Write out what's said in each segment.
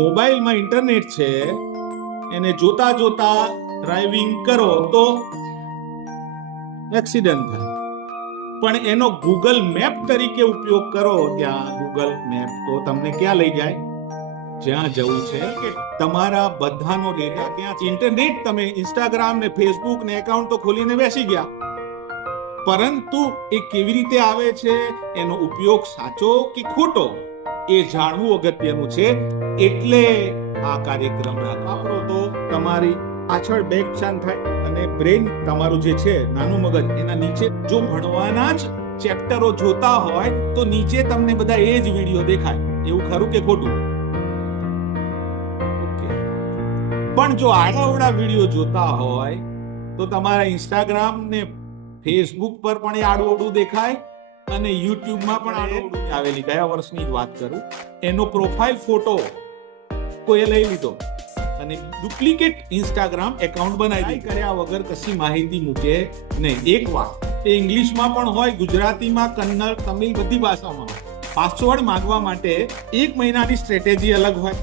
મોબાઈલમાં ઇન્ટરનેટ છે એને જોતા જોતા ડ્રાઇવિંગ કરો તો એક્સિડન્ટ થાય, પણ એનો ગૂગલ મેપ તરીકે ઉપયોગ કરો ત્યાં ગૂગલ મેપ તો તમને ક્યાં લઈ જાય? જ્યાં જવું છે કે તમારા બધાનો ડેટા ક્યાં છે. ઇન્ટરનેટ તમે ઇન્સ્ટાગ્રામ ને ફેસબુક ને એકાઉન્ટ તો ખોલીને બેસી ગયા, પરંતુ એ કેવી રીતે આવે છે, એનો ઉપયોગ સાચો કે ખોટો એ જાણવું અગત્યનું છે. એટલે આ કાર્યક્રમ રાખો તો તમારી પાછળ બેક શાંત થાય અને બ્રેન તમારું જે છે નાનું મગજ એના નીચે જો ભણવાના જ ચેપ્ટરો જોતા હોય તો નીચે તમને બધા એ જ વિડીયો દેખાય. એવું ખરું કે ખોટું? પણ જો આડાઅવળા વિડીયો જોતા હોય તો તમારા ઇન્સ્ટાગ્રામ ને ફેસબુક પર પણ એ આડું દેખાય અને યુટ્યુબમાં પણ આડું આવેલી. ગયા વર્ષની જ વાત કરું, એનો પ્રોફાઇલ ફોટો કોઈએ લઈ લીધો અને ડુપ્લિકેટ ઇન્સ્ટાગ્રામ એકાઉન્ટ બનાવી કર્યા વગર કશી માહિતી મૂકે નહીં. એક વાત એ ઇંગ્લિશમાં પણ હોય, ગુજરાતીમાં, કન્નડ, તમિલ બધી ભાષામાં હોય. પાસવર્ડ માંગવા માટે 1 મહિનાની સ્ટ્રેટેજી અલગ હોય.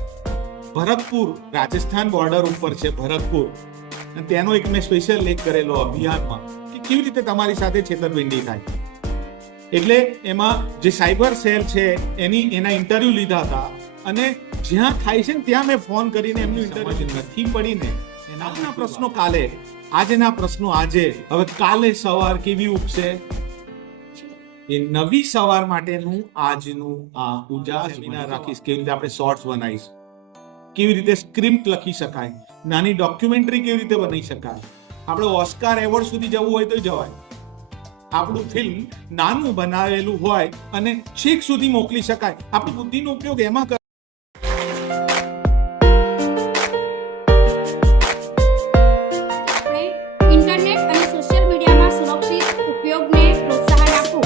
ભરતપુર રાજસ્થાન બોર્ડર ઉપર છે ભરતપુર, અને તેનો એક મેં સ્પેશિયલ લેખ કરેલો અભિયાનમાં કે કેવી રીતે તમારી સાથે છેતરપિંડી થાય. એટલે એમાં જે સાયબર સેલ છે એના ઇન્ટરવ્યુ લીધા હતા અને જ્યાં થાય છે ને ત્યાં મેં ફોન કરીને એમનું ઇન્ટરવ્યુ નથી પડીને એના પ્રશ્નો કાલે, આજના પ્રશ્નો આજે, હવે કાલે સવાર કેવી ઉગશે એ નવી સવાર માટેનું આજનું આ ઉજાસ વિના રાખીશ. કેવી રીતે આપણે શોર્ટ્સ બનાવીશ, કેવી રીતે સ્ક્રિપ્ટ લખી શકાય, નાની ડોક્યુમેન્ટરી કેવી રીતે બનાવી શકાય, આપણે ઓસ્કાર એવોર્ડ સુધી જવું હોય તો જવાય. આપણું ફિલ્મ નાનું બનાવેલું હોય અને છેક સુધી મોકલી શકાય. આપણી બુદ્ધિનો ઉપયોગ એમાં ઇન્ટરનેટ અને સોશિયલ મીડિયાના સુરક્ષિત ઉપયોગને પ્રોત્સાહન આપવું,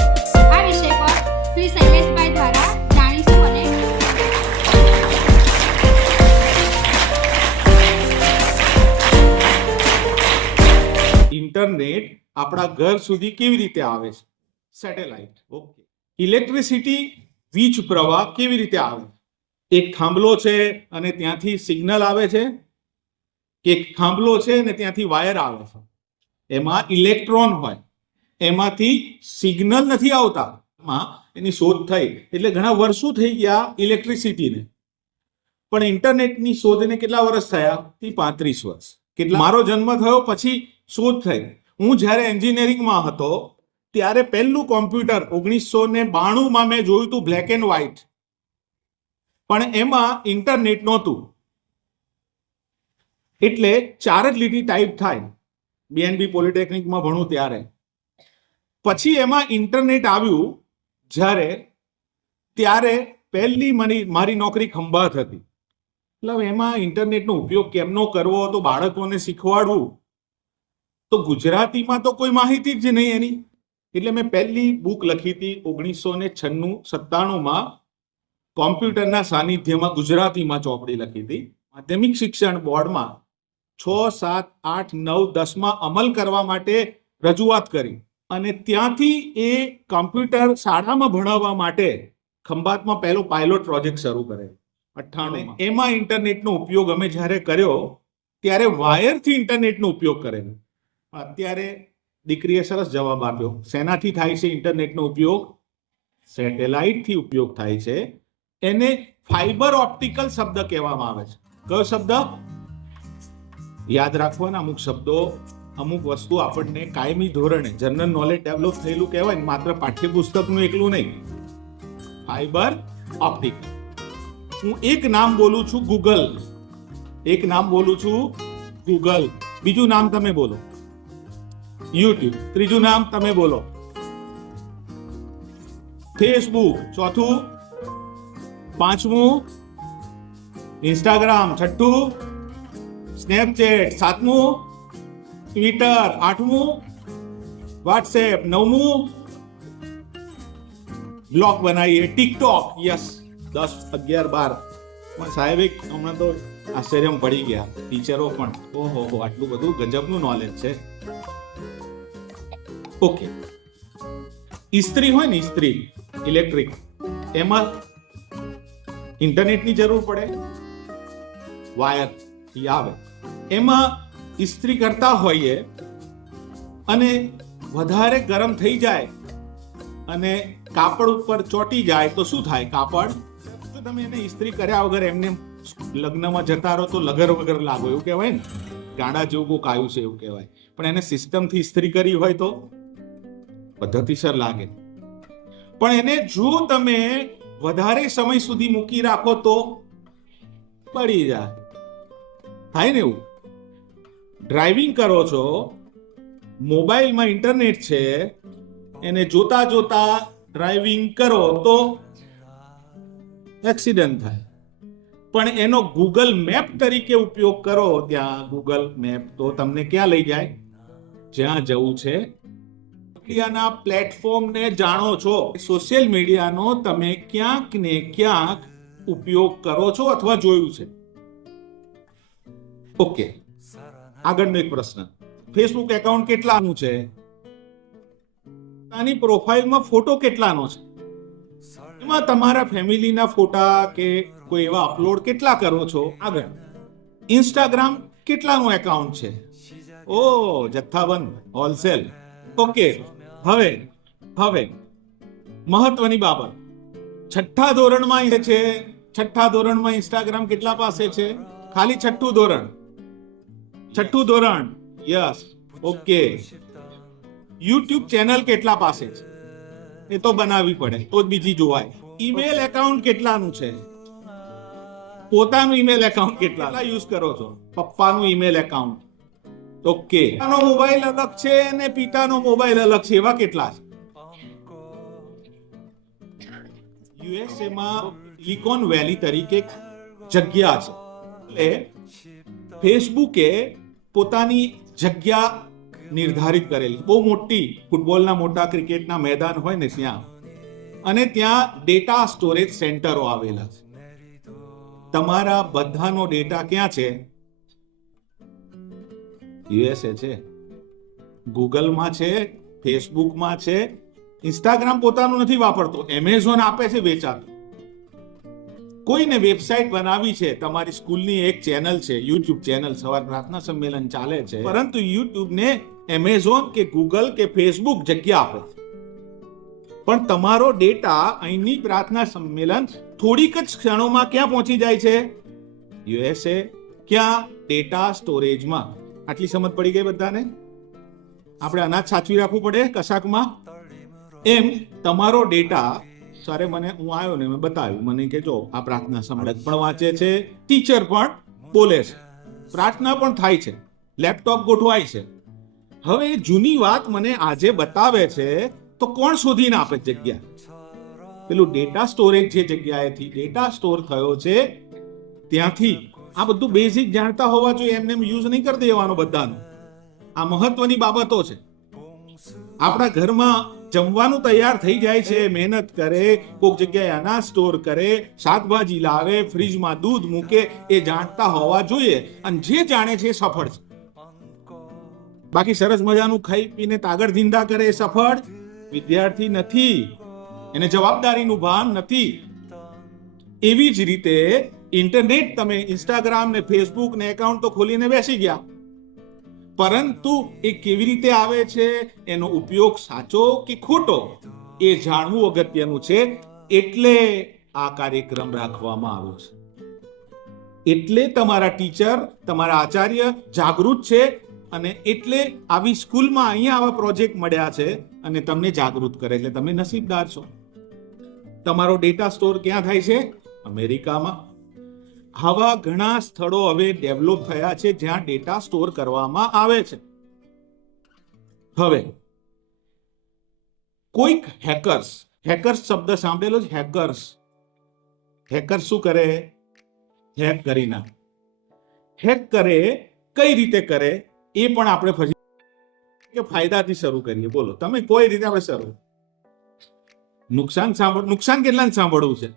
આ વિષય પર શ્રી શૈલેષભાઈ દ્વારા જાણીશું. અને ઇન્ટરનેટ આપણા ઘર સુધી કેવી રીતે આવે છે? સેટેલાઇટ. ઓકે. ઇલેક્ટ્રિસિટી, વીજ પ્રવાહ કેવી રીતે આવે? એક થાંભલો છે અને ત્યાંથી સિગ્નલ આવે છે, કે એક થાંભલો છે અને ત્યાંથી વાયર આવે છે, એમાં ઇલેક્ટ્રોન હોય, એમાંથી સિગ્નલ નથી આવતા. એની શોધ થઈ એટલે ઘણા વર્ષો થઈ ગયા ઇલેક્ટ્રિસિટીને, પણ ઇન્ટરનેટની શોધને કેટલા વર્ષ થયા? 35 વર્ષ. મારો જન્મ થયો પછી શોધ થઈ. હું જ્યારે એન્જિનિયરિંગમાં હતો ત્યારે પહેલું કોમ્પ્યુટર 1992માં મેં જોયું હતું, બ્લેક એન્ડ વ્હાઇટ, પણ એમાં ઇન્ટરનેટ નહોતું. એટલે 4 જ લીટી ટાઈપ થાય. BNB પોલિટેકનિકમાં ભણું ત્યારે. પછી એમાં ઇન્ટરનેટ આવ્યું ત્યારે પહેલી મારી નોકરી ખંભાત હતી. એટલે એમાં ઇન્ટરનેટનો ઉપયોગ કેમનો કરવો તો બાળકોને શીખવાડવું, તો ગુજરાતીમાં તો કોઈ માહિતી જ નહીં એની. એટલે મેં પહેલી બુક લખી હતી 1996-97માં, કોમ્પ્યુટરના સાનિધ્યમાં, ગુજરાતીમાં ચોપડી લખી હતી. માધ્યમિક શિક્ષણ બોર્ડમાં 6, 7, 8, 9, 10માં અમલ કરવા માટે રજૂઆત કરી અને ત્યાંથી એ કોમ્પ્યુટર શાળામાં ભણાવવા માટે ખંભાતમાં પહેલો પાયલોટ પ્રોજેક્ટ શરૂ કરે 98. એમાં ઇન્ટરનેટનો ઉપયોગ અમે જ્યારે કર્યો ત્યારે વાયરથી ઇન્ટરનેટનો ઉપયોગ કરેલો. અત્યારે દીકરીએ સરસ જવાબ આપ્યો. શેનાથી થાય છે ઇન્ટરનેટનો ઉપયોગ? સેટેલાઇટથી ઉપયોગ થાય છે. એને ફાઈબર ઓપ્ટિકલ શબ્દ કહેવામાં આવે છે. કયો શબ્દ? યાદ રાખવાના અમુક શબ્દો, અમુક વસ્તુ આપણને કાયમી ધોરણે જનરલ નોલેજ ડેવલપ થયેલું કહેવાય, માત્ર પાઠ્યપુસ્તકનું એકલું નહીં. Fibre optical. હું એક નામ બોલું છું ગૂગલ, એક નામ બોલું છું ગૂગલ, બીજું નામ તમે બોલો યુટ્યુબ, ત્રીજું નામ તમે બોલો ફેસબુક, ચોથું, પાંચમું ઇન્સ્ટાગ્રામ, છઠ્ઠું સ્નેપચેટ, સાતમું ટ્વિટર, આઠમું વોટ્સએપ, નવમું બ્લોગ બનાવીએ ટિકટોક. યસ, 10, 11, 12. પણ સાહેબ હમણાં તો આશ્ચર્યમાં પડી ગયા ટીચરો પણ, ઓહો આટલું બધું ગજબનું નોલેજ છે. ઓકે. ઇસ્ત્રી હોય ને, ઇસ્ત્રી ઇલેક્ટ્રિક, એમાં ઇન્ટરનેટની જરૂર પડે. વાયરથી આવે, એમાં ઇસ્ત્રી કરતા હોઈએ અને વધારે ગરમ થઈ જાય અને કાપડ ઉપર ચોંટી જાય તો શું થાય? કાપડ, તો તમે એને ઇસ્ત્રી કર્યા વગર એમને લગ્નમાં જતા રહો તો લગર વગર લાગો, એવું કહેવાય ને, ગાંડા જેવું કોક આવ્યું છે એવું કહેવાય. પણ એને સિસ્ટમથી ઇસ્ત્રી કરી હોય તો પદ્ધતિસર લાગે. પણ એને જો તમે વધારે સમય સુધી મૂકી રાખો તો પડી જાય. થાય ને એવું? ડ્રાઇવિંગ કરો છો, મોબાઈલમાં ઇન્ટરનેટ છે, એને જોતા જોતા ડ્રાઇવિંગ કરો તો એક્સિડન્ટ થાય. પણ એનો ગૂગલ મેપ તરીકે ઉપયોગ કરો, ત્યાં ગૂગલ મેપ તો તમને ક્યાં લઈ જાય? જ્યાં જવું છે. મીડિયાના પ્લેટફોર્મને જાણો છો, સોશિયલ મીડિયાનો તમે ક્યાંક ને ક્યાંક ઉપયોગ કરો છો અથવા જોયું છે. ઓકે, આગળનો એક પ્રશ્ન, ફેસબુક એકાઉન્ટ કેટલાનું છે? આની પ્રોફાઇલમાં ફોટો કેટલાનો છે? એમાં તમારા ફેમિલીના ફોટા કે કોઈ એવા અપલોડ કેટલા કરો છો? આગળ, ઇન્સ્ટાગ્રામ કેટલાનું એકાઉન્ટ છે? ઓ, જથ્થાબંધ, હોલસેલ. ઓકે, હવે મહત્વની બાબત, છઠ્ઠા ધોરણમાં છે, છઠ્ઠા ધોરણમાં ઇન્સ્ટાગ્રામ કેટલા પાસે છે? ખાલી છઠ્ઠું ધોરણ, યસ, ઓકે. યુટ્યુબ ચેનલ કેટલા પાસે છે? એ તો બનાવવી પડે તો જ બીજી જોવાય. ઈમેલ એકાઉન્ટ કેટલાનું છે? પોતાનું ઈમેલ એકાઉન્ટ કેટલા યુઝ કરો છો? પપ્પાનું ઈમેલ એકાઉન્ટ, ઓકે. પિતાનો મોબાઈલ અલગ છે અને પિતાનો મોબાઈલ અલગ છે, એવા કેટલા છે? યુએસએ માં સિલિકોન વેલી તરીકે જગ્યા છે, એટલે ફેસબુકે પોતાની જગ્યા નિર્ધારિત કરેલી, બહુ મોટી, ફૂટબોલના મોટા ક્રિકેટના મેદાન હોય ને ત્યાં, અને ત્યાં ડેટા સ્ટોરેજ સેન્ટરો આવેલા છે. તમારા બધાનો ડેટા ક્યાં છે? યુએસએ છે, ગૂગલમાં છે, ફેસબુકમાં છે. ઇન્સ્ટાગ્રામ પોતાનું નથી વાપરતો, એમેઝોન આપે છે વેચાતું. કોઈને વેબસાઇટ બનાવી છે, તમારી સ્કૂલની એક ચેનલ છે, યુટ્યુબ ચેનલ, સવાર પ્રાર્થના સંમેલન ચાલે છે, પરંતુ યુટ્યુબને એમેઝોન કે ગૂગલ કે ફેસબુક જગ્યા આપે છે. પણ તમારો ડેટા અહીંની પ્રાર્થના સંમેલન થોડીક જ ક્ષણોમાં ક્યાં પહોંચી જાય છે? યુએસએ. ક્યાં? ડેટા સ્ટોરેજમાં. આટલી સમજ પડી ગઈ બધાને? આપણે અનાજ સાચવી રાખવું પડે કશાકમાં, એમ તમારો ડેટા. સરે હું આવ્યો ને મેં બતાવ્યું, મને કે જો આ પ્રાર્થના સંમેલન પણ વાંચે છે, ટીચર પણ બોલે છે, પ્રાર્થના પણ થાય છે, લેપટોપ ગોઠવાય છે. હવે જૂની વાત મને આજે બતાવે છે તો કોણ શોધીને આપે જગ્યા? પેલું ડેટા સ્ટોરેજ જે જગ્યાએથી ડેટા સ્ટોર થયો છે ત્યાંથી. આ બધું બેઝિક જાણતા હોવા જોઈએ, એમને યુઝ નહીં કરી દેવાનો બધાનું. આ મહત્વની બાબતો છે. આપણા ઘરમાં જમવાનું તૈયાર થઈ જાય છે, મહેનત કરે, કોઈક જગ્યાએ અનાજ સ્ટોર કરે, શાકભાજી લાવે, ફ્રીજમાં દૂધ મૂકે, એ જાણતા હોવા જોઈએ. અને જે જાણે છે એ સફળ છે. બાકી સરસ મજાનું ખાઈ પીને તાગડ ધીંધા કરે એ સફળ વિદ્યાર્થી નથી, એને જવાબદારીનું ભાન નથી. એવી જ રીતે ઇન્ટરનેટ, તમે ઇન્સ્ટાગ્રામ ને ફેસબુક ને એકાઉન્ટ તો ખોલીને બેસી ગયા, પરંતુ એ કેવી રીતે આવે છે, એનો ઉપયોગ સાચો કે ખોટો, એ જાણવું અગત્યનું છે. એટલે આ કાર્યક્રમ રાખવામાં આવ્યો છે. એટલે તમારા ટીચર, તમારા આચાર્ય જાગૃત છે, અને એટલે આવી સ્કૂલમાં અહીંયા આવા પ્રોજેક્ટ મળ્યા છે અને તમને જાગૃત કરે, એટલે તમે નસીબદાર છો. તમારો ડેટા સ્ટોર ક્યાં થાય છે? અમેરિકામાં. આવા ઘણા સ્થળો હવે ડેવલપ થયા છે જ્યાં ડેટા સ્ટોર કરવામાં આવે છે. હવે કોઈક હેકર્સ શબ્દ સાંભળેલો છે? હેકર્સ શું કરે? હેક કરી નાખે. હેક કરે, કઈ રીતે કરે એ પણ આપણે કે ફાયદાથી શરૂ કરીએ. બોલો તમે, કોઈ રીતે આપણે શરૂ. નુકસાન કેટલાને સાંભળવું છે?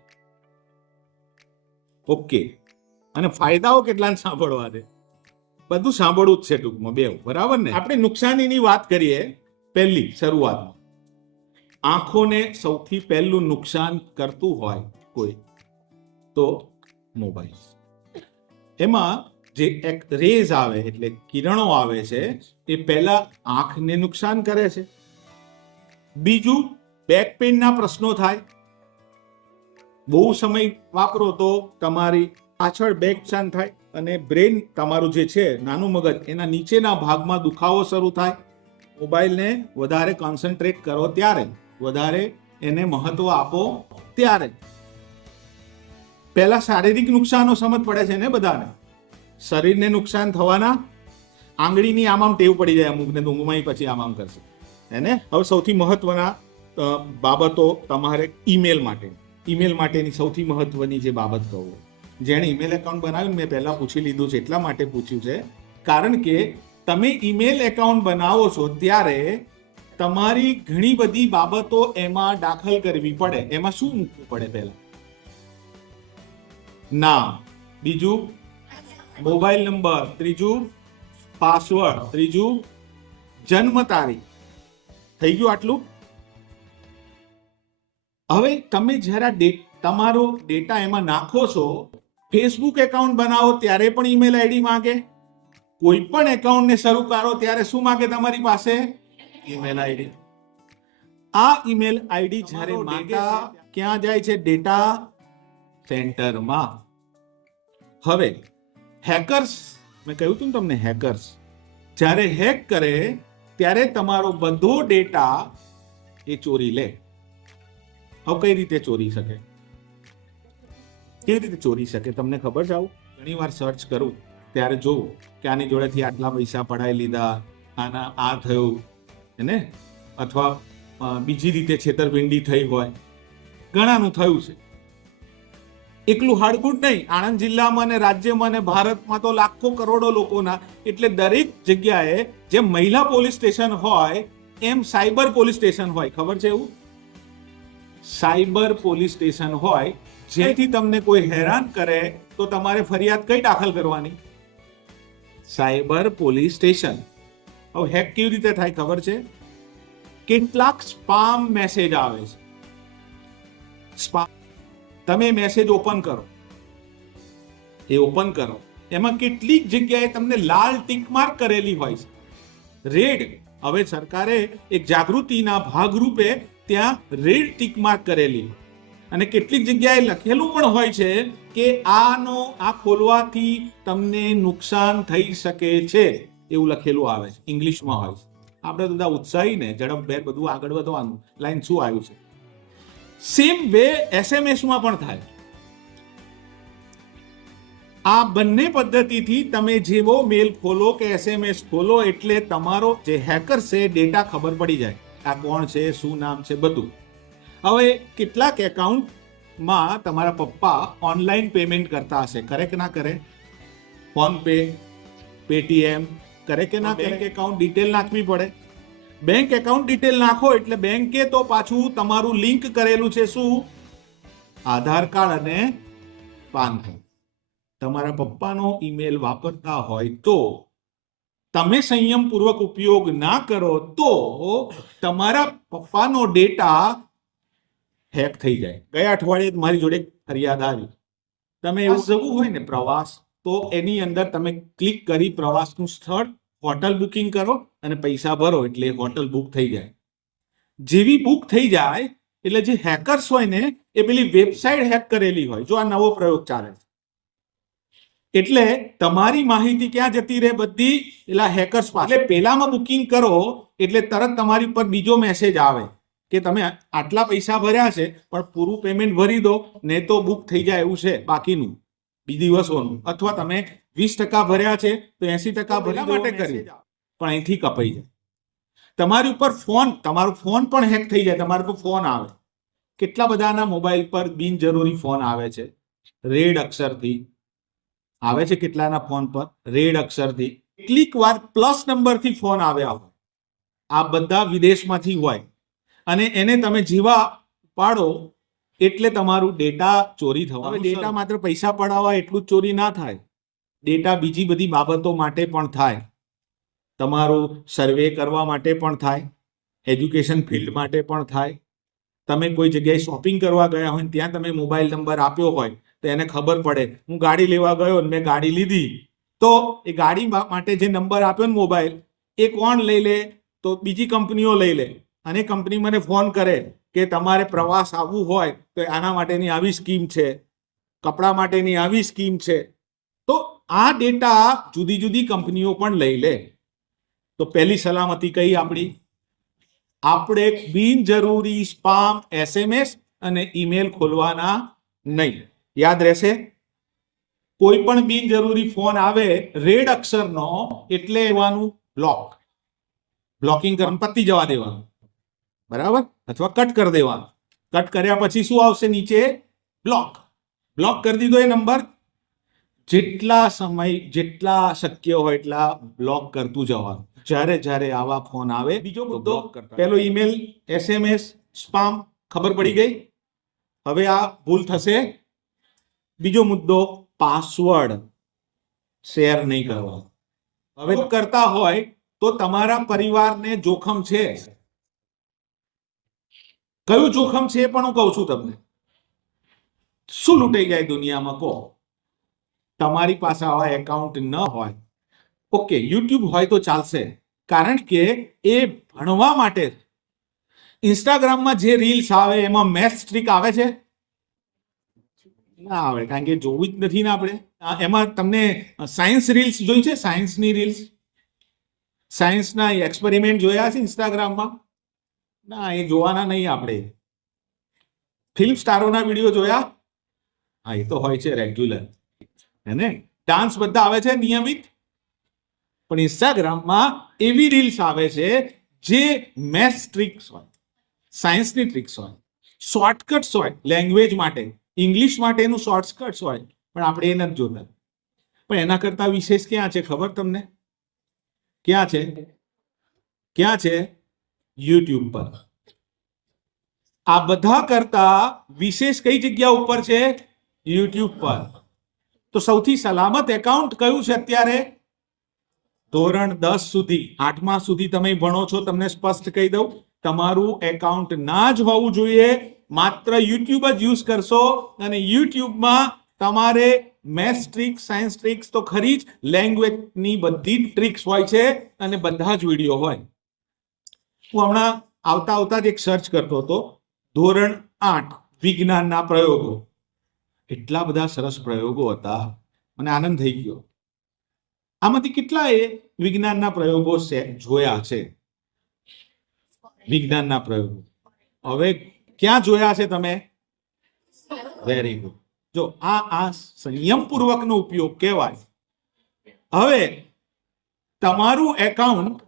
ઓકે. અને ફાયદાઓ કેટલાને સાંભળવા દે? બધું સાંભળવું જ છે ટૂંકમાં, બે, બરાબર ને? આપણે નુકસાનીની વાત કરીએ. પહેલી શરૂઆતમાં, આંખોને સૌથી પહેલું નુકસાન કરતું હોય કોઈ તો મોબાઈલ. એમાં જે એક રેઝ આવે એટલે કિરણો આવે છે એ પહેલા આંખને નુકસાન કરે છે. બીજું, બેક પેઇનના પ્રશ્નો થાય. બહુ સમય વાપરો તો તમારી પાછળ બેક નુકસાન થાય અને બ્રેન તમારું જે છે નાનું મગજ એના નીચેના ભાગમાં દુખાવો શરૂ થાય. મોબાઈલને વધારે કોન્સન્ટ્રેટ કરો ત્યારે, વધારે એને મહત્વ આપો ત્યારે. પહેલા શારીરિક નુકસાનો સમજ પડે છે ને બધાને. શરીરને નુકસાન થવાના, આંગળીની આમ ટેવ પડી જાય અમુકને, તો ઊંઘમાં પછી આમ કરશે એને. હવે સૌથી મહત્વના બાબતો તમારે ઈમેલ માટેની સૌથી મહત્વની જે બાબત કહું, જેણે ઈમેલ એકાઉન્ટ બનાવ્યું મેં પહેલા પૂછી લીધું છે, એટલા માટે પૂછ્યું છે કારણ કે તમે ઈમેલ એકાઉન્ટ બનાવો છો ત્યારે તમારી ઘણી બધી બાબતો એમાં દાખલ કરવી પડે. એમાં શું મૂકવું પડે? પહેલા નામ, બીજું મોબાઈલ નંબર, ત્રીજું પાસવર્ડ, ત્રીજું જન્મ તારીખ. થઈ ગયું આટલું? હવે તમે જ્યારે તમારો ડેટા એમાં નાખો છો, ફેસબુક એકાઉન્ટ બનાવો ત્યારે પણ ઈમેલ આઈડી માંગે. કોઈ પણ એકાઉન્ટને શરૂ કરો ત્યારે શું માંગે તમારી પાસે? Email ID. આ ઈમેલ આઈડી જ્યારે માંગે ક્યાં જાય છે? ડેટા સેન્ટરમાં. હવે હેકર્સ, મેં કહ્યું હતું તમને, હેકર્સ જ્યારે હેક કરે ત્યારે તમારો બધો ડેટા એ ચોરી લે. હવે કઈ રીતે ચોરી શકે? કેવી રીતે ચોરી શકે તમને ખબર છે? આવું ઘણી વાર સર્ચ કરું ત્યારે જોઉં કે આની જોડેથી આટલા પૈસા પડાવી લીધા, આના આ થયું ને, અથવા બીજી રીતે છેતરપિંડી થઈ હોય, ઘણાનું થયું છે. એકલું હાડકુટ નહીં, આણંદ જિલ્લામાં અને રાજ્યમાં અને ભારતમાં તો લાખો કરોડો લોકોના, એટલે દરેક જગ્યાએ જેમ મહિલા પોલીસ સ્ટેશન હોય એમ સાયબર પોલીસ સ્ટેશન હોય. ખબર છે એવું? સાયબર પોલીસ સ્ટેશન હોય, જેથી તમને કોઈ હેરાન કરે તો તમારે ફરિયાદ કઈ દાખલ કરવાની? Cyber police station. હવે હેક કેવી રીતે થાય ખબર છે? કેટલાક સ્પામ મેસેજ આવે છે. તમે મેસેજ ઓપન કરો, એમાં કેટલીક જગ્યાએ તમને લાલ ટીક માર્ક કરેલી હોય છે, રેડ. હવે સરકારે એક જાગૃતિના ભાગરૂપે ત્યાં રેડ ટીક માર્ક કરેલી, અને કેટલીક જગ્યાએ લખેલું પણ હોય છે કે આ ખોલવાથી તમને નુકસાન થઈ શકે છે, એવું લખેલું આવે છે, ઇંગ્લિશમાં હોય છે. આપણે બધા ઉત્સાહી ને ઝડપભેર બધું આગળ વધવાનું, લાઈન શું આવ્યું છે? સેમ વે એસએમએસમાં પણ થાય. આ બંને પદ્ધતિથી તમે જેવો મેલ ખોલો કે એસએમએસ ખોલો એટલે તમારો જે હેકર છે ડેટા ખબર પડી જાય, આ કોણ છે, શું નામ છે, બધું. હવે કેટલાક એકાઉન્ટમાં તમારા પપ્પા ઓનલાઈન પેમેન્ટ કરતા હશે, કરે કે ના કરે? ફોન પે, પેટીએમ કરે કે ના કરે? બેંક એકાઉન્ટ ડિટેલ નાખવી પડે. બેંક એકાઉન્ટ ડિટેલ નાખો એટલે બેંકે તો પાછું તમારું લિંક કરેલું છે શું? આધાર કાર્ડ અને પાન કાર્ડ. તમારા પપ્પાનો ઈમેલ વાપરતા હોય તો તમે સંયમપૂર્વક ઉપયોગ ના કરો તો તમારા પપ્પાનો ડેટા હેક થઈ જાય. ગયા અઠવાડિયે મારી જોડે ફરિયાદ આવી. તમે એવું જવું હોય ને પ્રવાસ, તો એની અંદર તમે ક્લિક કરી પ્રવાસનું સ્થળ, હોટલ બુકિંગ કરો અને પૈસા ભરો એટલે હોટલ બુક થઈ જાય. જેવી બુક થઈ જાય એટલે જે હેકર્સ હોય ને એ પેલી વેબસાઇટ હેક કરેલી હોય. જો આ નવો પ્રયોગ ચાલે છે એટલે તમારી માહિતી ક્યાં જતી રહે? બધી પેલા હેકર્સ પાસે. એટલે પેલામાં બુકિંગ કરો એટલે તરત તમારી ઉપર બીજો મેસેજ આવે કે તમે આટલા પૈસા ભર્યા છે પણ પૂરું પેમેન્ટ ભરી દો, ને તો બુક થઈ જાય એવું છે બાકીનું દિવસોનું, અથવા તમે 20% ભર્યા છે તો 80% ભર્યા માટે કરી, પણ અહીંથી કપાઈ જાય. તમારી ઉપર તમારો ફોન પણ હેક થઈ જાય. તમારા પર ફોન આવે, કેટલા બધાના મોબાઈલ પર બિનજરૂરી ફોન આવે છે, રેડ અક્ષરથી આવે છે. કેટલાના ફોન પર રેડ અક્ષરથી, કેટલીક વાર પ્લસ નંબરથી ફોન આવ્યા હોય. આ બધા વિદેશમાંથી હોય અને એને તમે જીવા પાડો એટલે તમારું ડેટા ચોરી થવા. હવે ડેટા માત્ર પૈસા પડાવવા એટલું જ ચોરી ના થાય, ડેટા બીજી બધી બાબતો માટે પણ થાય. તમારું સર્વે કરવા માટે પણ થાય, એજ્યુકેશન ફિલ્ડ માટે પણ થાય. તમે કોઈ જગ્યાએ શોપિંગ કરવા ગયા હોય ત્યાં તમે મોબાઈલ નંબર આપ્યો હોય તો એને ખબર પડે. હું ગાડી લેવા ગયો અને મેં ગાડી લીધી, તો એ ગાડી માટે જે નંબર આપ્યો ને મોબાઈલ, એ કોણ લઈ લે? તો બીજી કંપનીઓ લઈ લે. અને કંપની મને ફોન કરે કે તમારે પ્રવાસ આવવું હોય તો આના માટેની આવી સ્કીમ છે, કપડા માટેની આવી સ્કીમ છે. તો આ ડેટા જુદી જુદી કંપનીઓ પણ લઈ લે. તો પહેલી સલામતી કઈ આપણી? આપણે બિનજરૂરી સ્પામ SMS અને ઈમેલ ખોલવાના નહીં. યાદ રહેશે? કોઈ પણ બિનજરૂરી ફોન આવે રેડ અક્ષરનો એટલે એવાનું બ્લોકિંગ કરવાનું, પતી જવા દેવાનું, બરાબર? અથવા કટ કરી દેવાનું. કટ કર્યા પછી શું આવશે નીચે? બ્લોક કરી દીધો એ નંબર. જેટલા શક્ય હોય એટલા બ્લોક કરતું જવાનું. જ્યારે આવા ફોન આવે. બીજો મુદ્દો, પેલો ઈમેલ, SMS, સ્પામ, ખબર પડી ગઈ. હવે આ ભૂલ થશે. બીજો મુદ્દો, પાસવર્ડ શેર નહીં કરવાનો. હવે કરતા હોય તો તમારા પરિવારને જોખમ છે. કયું જોખમ છે પણ હું કહું છું તમને. શું લૂંટાઈ જાય દુનિયામાં કહો? તમારી પાસે આવા એકાઉન્ટ ન હોય, ઓકે, યુટ્યુબ હોય તો ચાલશે, કારણ કે એ ભણવા માટે. ઇન્સ્ટાગ્રામમાં જે રીલ્સ આવે એમાં મેથ્સ ટ્રીક આવે છે? ના આવે, કારણ કે જોવું જ નથી ને આપણે. એમાં તમને સાયન્સ રીલ્સ જોઈ છે? સાયન્સની રીલ્સ, સાયન્સના એક્સપેરિમેન્ટ જોયા છે ઇન્સ્ટાગ્રામમાં? ના, એ જોવાના નહીં આપણે. ફિલ્મ સ્ટારોના વિડીયો જોયા? હા, એ તો હોય છે રેગ્યુલર, હે? ડાન્સ બધા આવે છે નિયમિત. પણ ઇન્સ્ટાગ્રામમાં એવી રીલ્સ આવે છે જે મેથ્સ ટ્રિક્સ હોય, સાયન્સની ટ્રિક્સ હોય, શોર્ટકટ્સ હોય લેંગ્વેજ માટે, ઇંગ્લિશ માટેનું શોર્ટકટ્સ હોય, પણ આપણે એ નથી જોતા. પણ એના કરતા વિશેષ ક્યાં છે ખબર તમને? ક્યાં છે? યુટ્યુબ પર. આ બધા કરતા વિશેષ કઈ જગ્યા ઉપર છે? યુટ્યુબ પર. તો સૌથી સલામત એકાઉન્ટ કયું છે અત્યારે? ધોરણ 10 સુધી, 8મા સુધી તમે ભણો છો, તમને સ્પષ્ટ કહી દઉં, તમારું એકાઉન્ટ ના જ હોવું જોઈએ. માત્ર યુટ્યુબ જ યુઝ કરશો, અને યુટ્યુબમાં તમારે મેથ્સ ટ્રિક્સ, સાયન્સ ટ્રિક્સ તો ખરી જ, લેંગ્વેજની બધી જ ટ્રિક્સ હોય છે અને બધા જ વિડીયો હોય. હું હમણાં આવતા જ એક સર્ચ કરતો હતો, ધોરણ 8 વિજ્ઞાનના પ્રયોગો. એટલા બધા સરસ પ્રયોગો હતા, મને આનંદ થઈ ગયો. આમાંથી કેટલાએ વિજ્ઞાનના પ્રયોગો જોયા છે? વિજ્ઞાનના પ્રયોગો હવે ક્યાં જોયા છે તમે? Very good. જો આ સંયમપૂર્વકનો ઉપયોગ કહેવાય. હવે તમારું એકાઉન્ટ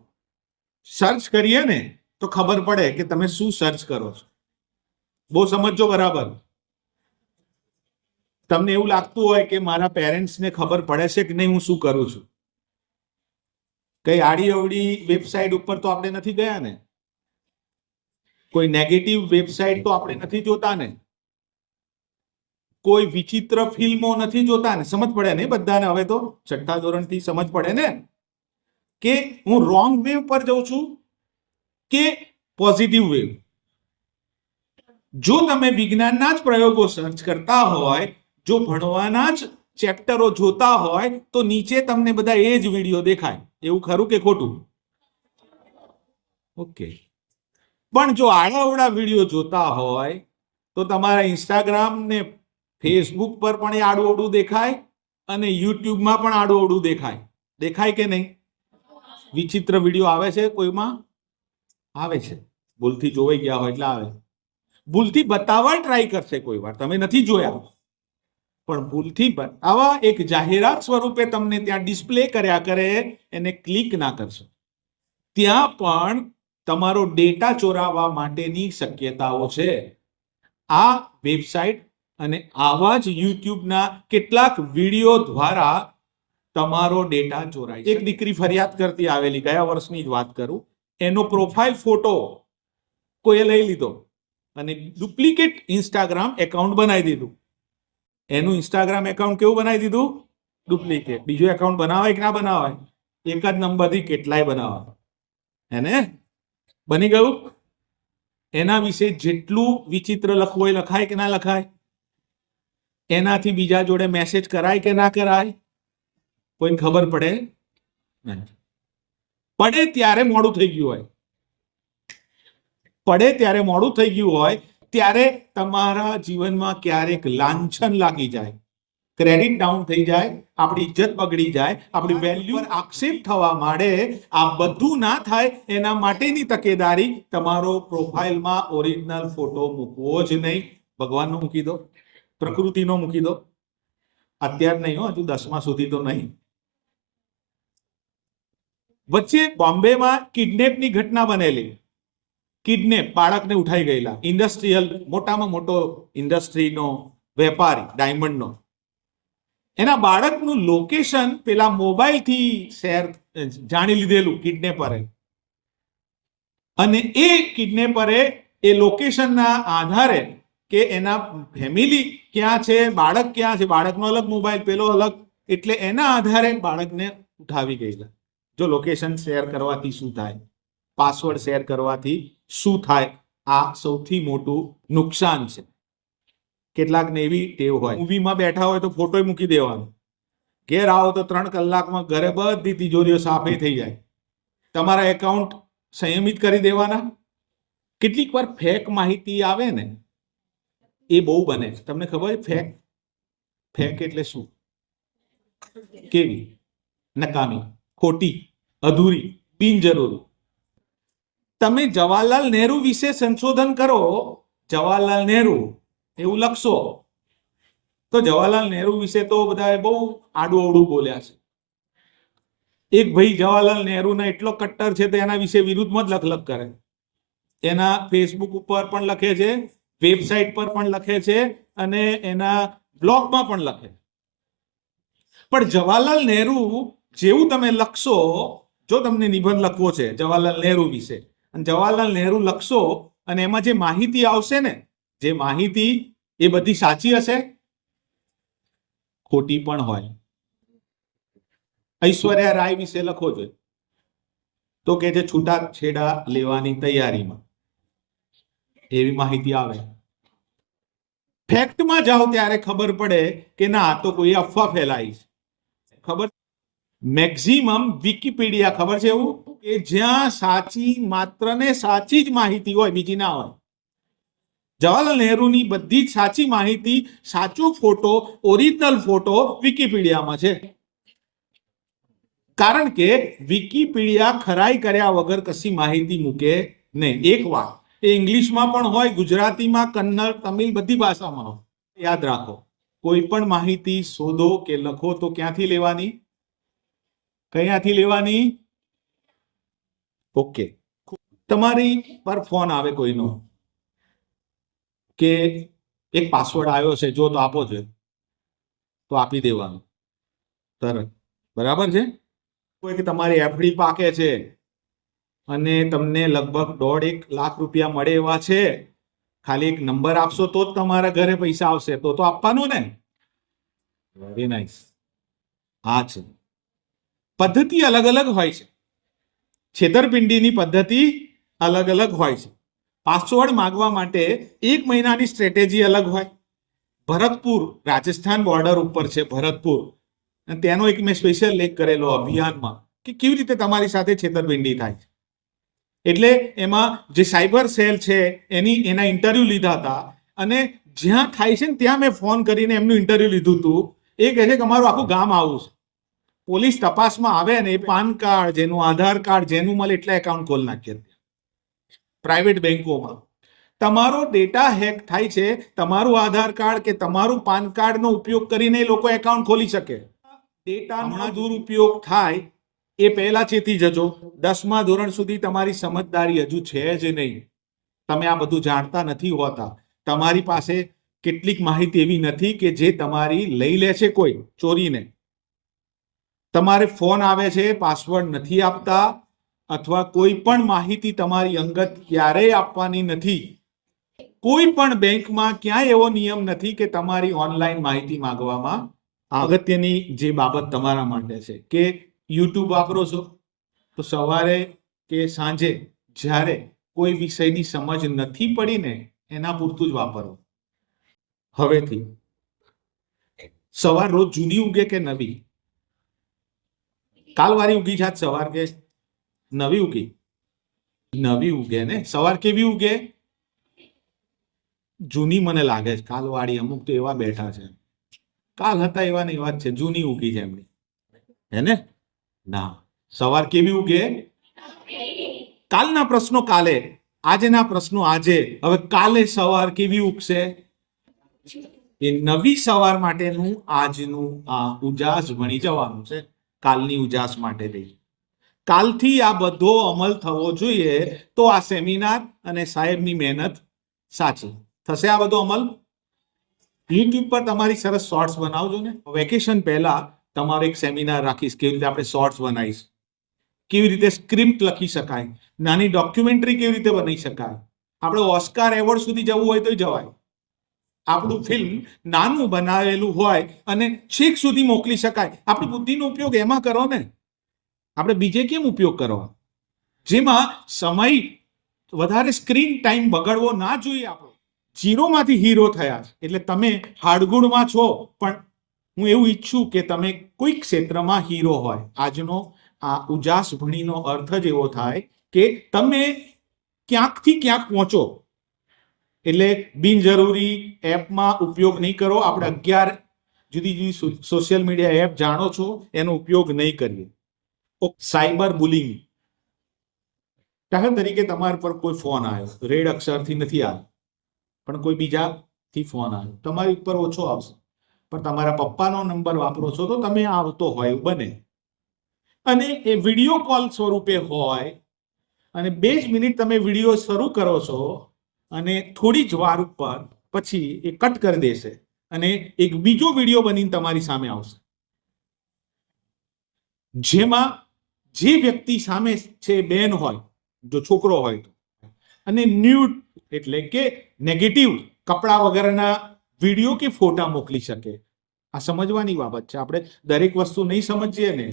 સર્ચ કરીએ ને તો ખબર પડે કે તમે શું સર્ચ કરો છો. બહુ સમજો બરાબર. તમને એવું લાગતું હોય કે મારા પેરેન્ટ્સને ખબર પડે છે કે નહીં હું શું કરું છું. કઈ આડી અવડી વેબસાઇટ ઉપર તો આપણે નથી ગયા ને? કોઈ નેગેટિવ વેબસાઇટ તો આપણે નથી જોતા ને? કોઈ વિચિત્ર ફિલ્મો નથી જોતા ને? સમજ પડે ને બધાને? હવે તો 6થા ધોરણથી સમજ પડે ને કે હું રોંગ વેવ પર જઉં છું કે પોઝિટિવ વેવ. જો તમે વિજ્ઞાનના જ પ્રયોગો સર્ચ કરતા હોય, જો ભણવાના જ ચેપ્ટરો જોતા હોય, તો નીચે તમને બધા એ જ વિડીયો દેખાય. એવું ખરું કે ખોટું? ઓકે. પણ જો આડાઅવળા વિડીયો જોતા હોય તો તમારા ઇન્સ્ટાગ્રામ ને ફેસબુક પર પણ એ આડું દેખાય અને યુટ્યુબમાં પણ આડું દેખાય. દેખાય કે નહીં? વિચિત્ર વિડીયો આવે છે કોઈમાં? આવે છે. ભૂલથી જોવાઈ ગયા હોય એટલે આવે. ભૂલથી બતાવવા ટ્રાય કરશે કોઈ વાર, તમે નથી જોયા, પણ ભૂલથી બતાવવા એક જાહેરાત સ્વરૂપે તમને ત્યાં ડિસ્પ્લે કર્યા કરે, એને ક્લિક ના કરશો. ત્યાં પણ તમારો ડેટા ચોરાવવા માટેની શક્યતાઓ છે. આ વેબસાઇટ અને આવા જ યુટ્યુબના કેટલાક વિડીયો દ્વારા તમારો ડેટા ચોરાય. એક દીકરી ફરિયાદ કરતી આવેલી, ગયા વર્ષની જ વાત કરું, એનો પ્રોફાઇલ ફોટો કોઈએ લઈ લીધો અને ડુપ્લિકેટ ઇન્સ્ટાગ્રામ એકાઉન્ટ બનાવી દીધું. એનું ઇન્સ્ટાગ્રામ એકાઉન્ટ કેવું બનાવી દીધું? ડુપ્લિકેટ. બીજું એકાઉન્ટ બનાવાય કે ના બનાવાય? એક જ નંબરથી કેટલાય બનાવાય. એને બની ગયું. એના વિશે જેટલું વિચિત્ર લખવું હોય લખાય કે ના લખાય? એનાથી બીજા જોડે મેસેજ કરાય કે ના કરાય? કોઈને ખબર પડે? નહીં. પડે ત્યારે મોડું થઈ ગયું હોય, પડે ત્યારે મોડું થઈ ગયું હોય ત્યારે તમારા જીવનમાં ક્યારેક લાંછન લાગી જાય, ક્રેડિટ ડાઉન થઈ જાય, આપણી ઇજ્જત બગડી જાય, આપણી વેલ્યુ આક્ષેપ થવા માંડે. આ બધું ના થાય એના માટેની તકેદારી, તમારો પ્રોફાઇલમાં ઓરિજિનલ ફોટો મૂકવો જ નહીં. ભગવાનનો મૂકી દો, પ્રકૃતિનો મૂકી દો, અત્યાર નહીં હો, હજુ 10મા સુધી તો નહીં. વચ્ચે બોમ્બેમાં કિડનેપની ઘટના બનેલી. કિડનેપ, બાળકને ઉઠાઈ ગયેલા. ઇન્ડસ્ટ્રીયલ, મોટામાં મોટો ઇન્ડસ્ટ્રીનો વેપારી, ડાયમંડનો, એના બાળકનું લોકેશન પેલા મોબાઈલથી શેર જાણી લીધેલું કિડનેપરે. અને એ કિડનેપરે એ લોકેશનના આધારે કે એના ફેમિલી ક્યાં છે, બાળક ક્યાં છે, બાળકનો અલગ મોબાઈલ, પેલો અલગ, એટલે એના આધારે બાળકને ઉઠાવી ગયેલા. જો લોકેશન શેર કરવાથી શું થાય, પાસવર્ડ શેર કરવાથી શું થાય, આ સૌથી મોટું નુકસાન છે. કેટલાકને એવી ટેવ હોય, મૂવીમાં બેઠા હોય તો ફોટો મૂકી દેવાનો, ઘેર આવો તો 3 કલાકમાં ઘરે બધી તિજોરીઓ સાફે થઈ જાય. તમારા એકાઉન્ટ સંયમિત કરી દેવાના. કેટલીક વાર ફેક માહિતી આવે ને, એ બહુ બને છે. તમને ખબર છે ફેક? ફેક એટલે શું? કેવી? નકામી, ખોટી, અધૂરી, બિનજરૂરી. તમે જવાહરલાલ નહેરુ વિશે સંશોધન કરો, જવાહરલાલ નહેરુ એવું લખશો તો જવાહરલાલ નહેરુ વિશે તો બધાએ બહુ આડું અવળું બોલ્યા છે. એક ભાઈ જવાહરલાલ નહેરુના એટલો કટ્ટર છે તો એના વિશે વિરુદ્ધમાં જ લખ કરે. એના ફેસબુક ઉપર પણ લખે છે, વેબસાઇટ પર પણ લખે છે, અને એના બ્લોગમાં પણ લખે. પણ જવાહરલાલ નહેરુ જેવું તમે લખશો, જો તમને નિબંધ લખવો છે જવાહરલાલ નહેરુ વિશે, અને જવાહરલાલ નહેરુ લખશો અને એમાં જે માહિતી આવશે ને, જે માહિતી, એ બધી સાચી હશે? ખોટી પણ હોય. ઐશ્વર્યા રાય વિશે લખો છો તો કે જે છૂટાછેડા લેવાની તૈયારીમાં, એવી માહિતી આવે. ફેક્ટમાં જાઓ ત્યારે ખબર પડે કે ના, તો કોઈ અફવા ફેલાઈ છે. ખબર? મેક્સિમમ વિકિપીડિયા, ખબર છે એવું? કે જ્યાં સાચી, માત્ર ને સાચી જ માહિતી હોય, બીજી ના હોય. જવાહરલાલ નહેરુની બધી જ સાચી માહિતી, સાચો ફોટો, ઓરિજિનલ ફોટો વિકિપીડિયામાં છે. કારણ કે વિકિપીડિયા ખરાઈ કર્યા વગર કશી માહિતી મૂકે નહીં. એક વાત, એ ઇંગ્લિશમાં પણ હોય, ગુજરાતીમાં, કન્નડ, તમિલ, બધી ભાષામાં હોય. યાદ રાખો, કોઈ પણ માહિતી શોધો કે લખો તો ક્યાંથી લેવાની? કયાંથી લેવાની? ઓકે. તમારી પર ફોન આવે કોઈનો કે એક પાસવર્ડ આવ્યો છે, જો તો આપો છે, તો આપી દેવાનું તરત. બરાબર છે? કોઈ કે તમારી એફડી પાકે છે અને તમને લગભગ 1.5 લાખ રૂપિયા મળે એવા છે, ખાલી એક નંબર આપશો તો જ તમારા ઘરે પૈસા આવશે, તો આપવાનું ને. Very nice. આ છે પદ્ધતિ. અલગ અલગ હોય છે, છેતરપિંડીની પદ્ધતિ અલગ અલગ હોય છે. પાસવર્ડ માંગવા માટે 1 મહિનાની સ્ટ્રેટેજી અલગ હોય. ભરતપુર, રાજસ્થાન બોર્ડર ઉપર છે ભરતપુર, અને તેનો એક મેં સ્પેશિયલ લેખ કરેલો અભિયાનમાં, કે કેવી રીતે તમારી સાથે છેતરપિંડી થાય. એટલે એમાં જે સાયબર સેલ છે એના ઇન્ટરવ્યુ લીધા હતા, અને જ્યાં થાય છે ને ત્યાં મેં ફોન કરીને એમનું ઇન્ટરવ્યુ લીધું હતું. એ કહે છે કે અમારું આખું ગામ આવું છે. પોલીસ તપાસમાં આવે ને, એ પાન કાર્ડ, જેનું આધાર કાર્ડ, જેનું મળે એટલે એકાઉન્ટ ખોલી નાખીએ. પ્રાઇવેટ બેંકોમાં તમારો ડેટા હેક થાય છે. તમારું આધાર કાર્ડ કે તમારું પાન કાર્ડનો ઉપયોગ કરીને એ લોકો એકાઉન્ટ ખોલી શકે. ડેટાનો દુરુપયોગ થાય એ પહેલા ચેતી જજો. 10મા ધોરણ સુધી તમારી સમજદારી હજુ છે જ નહીં. તમે આ બધું જાણતા નથી હોતા. તમારી પાસે કેટલીક માહિતી એવી નથી કે જે તમારી લઈ લે છે કોઈ ચોરીને. તમારે ફોન આવે છે, પાસવર્ડ નથી આપતા, અથવા કોઈ પણ માહિતી તમારી અંગત ક્યારેય આપવાની નથી. કોઈ પણ બેંકમાં ક્યાંય એવો નિયમ નથી કે તમારી ઓનલાઈન માહિતી માંગવામાં. અગત્યની જે બાબત તમારા માટે છે કે યુટ્યુબ વાપરો છો તો સવારે કે સાંજે જ્યારે કોઈ વિષયની સમજ નથી પડી ને, એના પૂરતું જ વાપરો. હવેથી સવાર રોજ જૂની ઉગે કે નવી? કાલવારી ઉગી જાત સવાર કે નવી ઉગી? નવી ઉગે ને. સવાર કેવી ઉગે? જૂની મને લાગે છે. કાલવાળી અમુક તો એવા બેઠા છે, કાલ હતા એવા ને એવા જ છે, જૂની ઉગી છે એમની, હે ને? ના, સવાર કેવી ઉગે? કાલના પ્રશ્નો કાલે, આજના પ્રશ્નો આજે. હવે કાલે સવાર કેવી ઉગશે? એ નવી સવાર માટેનું આજનું આ ઉજાસ ભણી જવાનું છે, કાલની ઉજાસ માટે થઈ. કાલથી આ બધો અમલ થવો જોઈએ તો આ સેમિનાર અને સાહેબની મહેનત સાચી થશે. આ બધો અમલ યુટ્યુબ પર તમારી સરસ શોર્ટ્સ બનાવજો ને. વેકેશન પહેલા તમારો એક સેમિનાર રાખીશ, કેવી રીતે આપણે શોર્ટ્સ બનાવીશ, કેવી રીતે સ્ક્રિપ્ટ લખી શકાય, નાની ડોક્યુમેન્ટરી કેવી રીતે બનાવી શકાય. આપણે ઓસ્કાર એવોર્ડ સુધી જવું હોય તો જવાય. આપણું ફિલ્મ નાનું બનાવેલું હોય અને છેક સુધી મોકલી શકાય. આપણી બુદ્ધિનો ઉપયોગ એમાં કરો ને, આપણે બીજે કેમ ઉપયોગ કરવા, જેમાં સમય વધારે સ્ક્રીન ટાઈમ બગડવો ના જોઈએ. આપણો ઝીરોમાંથી હીરો થયા છે, એટલે તમે હાડગુડમાં છો, પણ હું એવું ઈચ્છું કે તમે કોઈક ક્ષેત્રમાં હીરો હોય. આજનો આ ઉજાસ ભણીનો અર્થ જ એવો થાય કે તમે ક્યાંકથી ક્યાંક પહોંચો. એટલે બિનજરૂરી એપમાં ઉપયોગ નહીં કરો. આપણે 11 જુદી જુદી સોશિયલ મીડિયા એપ જાણો છો, એનો ઉપયોગ નહીં કરીએ. સાયબર બુલિંગ, દાખલા તરીકે તમારા પર કોઈ ફોન આવ્યો, રેડ અક્ષરથી નથી આવ્યો, પણ કોઈ બીજાથી ફોન આવ્યો, તમારી ઉપર ઓછો આવશે, પણ તમારા પપ્પાનો નંબર વાપરો છો તો તમે આવતો હોય એવું બને, અને એ વિડીયો કોલ સ્વરૂપે હોય, અને 2 જ મિનિટ તમે વિડીયો શરૂ કરો છો અને થોડી જ વાર ઉપર પછી એ કટ કરી દેશે અને એક બીજો વિડીયો બનીને તમારી સામે આવશે, જેમાં જે વ્યક્તિ સામે છે બેન હોય, જો છોકરો હોય તો, અને ન્યૂડ એટલે કે નેગેટિવ કપડા વગરના વિડીયો કે ફોટા મોકલી શકે. આ સમજવાની બાબત છે. આપણે દરેક વસ્તુ નહીં સમજીએ ને,